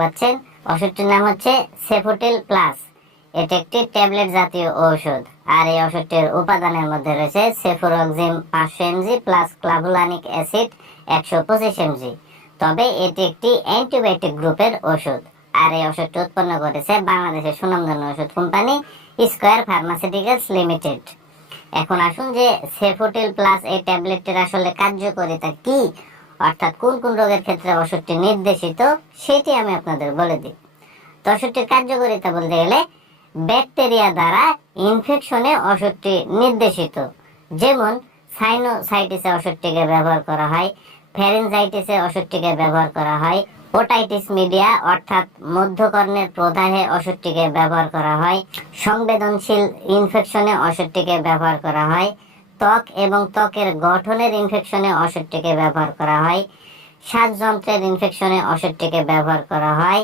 পাচ্ছেন, ওষুধটির নাম হচ্ছে সেফোটিল প্লাস। এটি একটি ট্যাবলেট জাতীয় ঔষধ। আর এই ওষুধটির উপাদানের মধ্যে রয়েছে cefuroxime 500 MG plus clavulanic acid 125 MG. তবে এটি একটি অ্যান্টিবায়োটিক গ্রুপের ওষুধ। আর এই ওষুধটি উৎপন্ন করেছে বাংলাদেশের সুনামধন্য ওষুধ কোম্পানি স্কয়ার ফার্মাসিউটিক্যালস লিমিটেড। এখন আসুন যে সেফোটিল প্লাস এই ট্যাবলেটটির আসলে কার্যকারিতা কি, অর্থাৎ কোন কোন রোগের ক্ষেত্রে ওষুধটি নির্দেশিত, সেটি আমি আপনাদের বলে দিই। তো ওষুধটির কার্যকারিতা বলতে গেলে ব্যাকটেরিয়া দ্বারা ইনফেকশনে ওষুধটি নির্দেশিত। যেমন সাইনোসাইটিসে ওষুধটিকে ব্যবহার করা হয়, ফ্যারিনজাইটিসে ওষুধটিকে ব্যবহার করা হয়, ওটাইটিস মিডিয়া অর্থাৎ মধ্যকর্ণের প্রদাহে ওষুধটিকে ব্যবহার করা হয়, সংবেদনশীল ইনফেকশনে ওষুধটিকে ব্যবহার করা হয়, ত্বক এবং ত্বকের গঠনের ইনফেকশনে ওষুধটিকে ব্যবহার করা হয়, শ্বাসযন্ত্রের ইনফেকশনে ওষুধটিকে ব্যবহার করা হয়,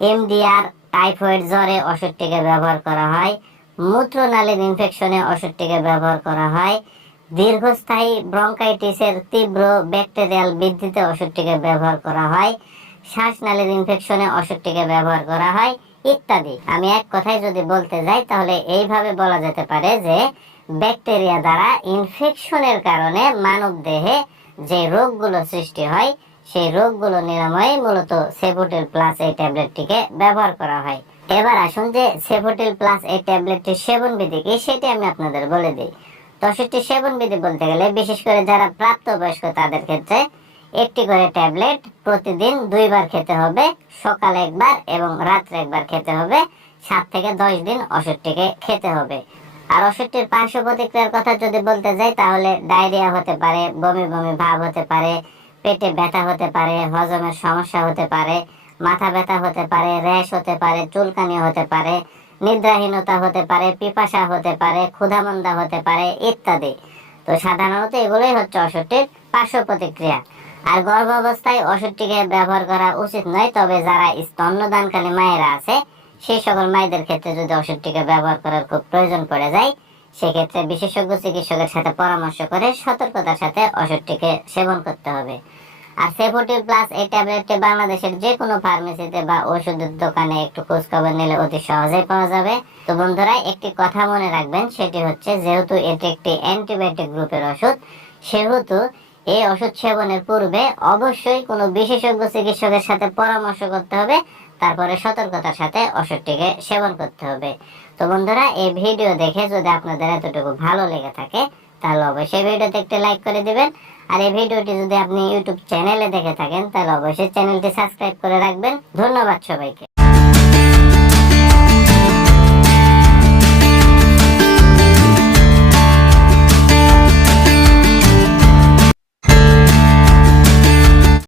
এমডিআর টাইফয়েড জ্বরে ওষুধটিকে ব্যবহার করা হয়, মূত্রনালীর ইনফেকশনে ওষুধটিকে ব্যবহার করা হয়, দীর্ঘস্থায়ী ব্রঙ্কাইটিসের তীব্র ব্যাকটেরিয়াল বৃদ্ধিতে ওষুধটিকে ব্যবহার করা হয়, শ্বাসনালীর ইনফেকশনে ওষুধটিকে ব্যবহার করা হয় ইত্যাদি। আমি এক কথায় যদি বলতে যাই তাহলে এইভাবে বলা যেতে পারে যে ব্যাকটেরিয়া দ্বারা ইনফেকশনের কারণে মানব দেহে যে রোগগুলো সৃষ্টি হয় সেই রোগগুলো নিরাময়ে মূলত সেফোটিল প্লাস এই ট্যাবলেটটিকে ব্যবহার করা হয়। এবার আসুন যে সেফোটিল প্লাস এই ট্যাবলেটটির সেবন বিধি কি সেটি আমি আপনাদের বলে দিই। তো সেটি সেবন বিধি বলতে গেলে বিশেষ করে যারা প্রাপ্তবয়স্ক তাদের ক্ষেত্রে একটি করে ট্যাবলেট প্রতিদিন 2 বার খেতে হবে, সকালে একবার এবং রাত্রে একবার খেতে হবে। 7 থেকে 10 দিন ওষুধটিকে খেতে হবে। আর ওষুধটির পার্শ্ব প্রতিক্রিয়ার কথা যদি বলতে যাই তাহলে ডায়রিয়া হতে পারে, বমি বমি ভাব হতে পারে, পেটে ব্যথা হতে পারে, হজমের সমস্যা হতে পারে, মাথা ব্যথা হতে পারে, র্যাশ হতে পারে, চুলকানি হতে পারে, নিদ্রাহীনতা হতে পারে, পিপাসা হতে পারে, ক্ষুধামন্দা হতে পারে ইত্যাদি। তো সাধারণত এগুলোই হচ্ছে ওষুধটির পার্শ্ব প্রতিক্রিয়া। আর গর্ভাবস্থায় ওষুধটিকে ব্যবহার করা উচিত নয়, তবে যারা স্তন্যদানকারী মায়েরা আছে সেই সকল মায়েদের ক্ষেত্রে যদি ওষুধটিকে ব্যবহার করার খুব প্রয়োজন পড়ে যায় সেক্ষেত্রে বিশেষজ্ঞ চিকিৎসকের সাথে পরামর্শ করে সতর্কতার সাথে ওষুধটিকে সেবন করতে হবে। আর সেফোটিল প্লাস এই ট্যাবলেটটি বাংলাদেশের যে কোনো ফার্মেসিতে বা ওষুধের দোকানে একটু খোঁজ খবর নিলে অতি সহজেই পাওয়া যাবে। তো বন্ধুরা একটি কথা মনে রাখবেন, সেটি হচ্ছে যেহেতু এটি একটি অ্যান্টিবায়োটিক গ্রুপের ওষুধ সেহেতু এই ওষুধ সেবনের পূর্বে অবশ্যই কোনো বিশেষজ্ঞ চিকিৎসকের সাথে পরামর্শ করতে হবে, তারপরে সতর্কতার সাথে ওষুধটিকে সেবন করতে হবে। তো বন্ধুরা এই ভিডিও দেখে যদি আপনাদের এতটুকু ভালো লেগে থাকে তাহলে অবশ্যই ভিডিওতে একটি লাইক করে দিবেন। আর এই ভিডিওটি যদি আপনি ইউটিউব চ্যানেলে দেখে থাকেন তাহলে অবশ্যই চ্যানেলটি সাবস্ক্রাইব করে রাখবেন। ধন্যবাদ সবাইকে।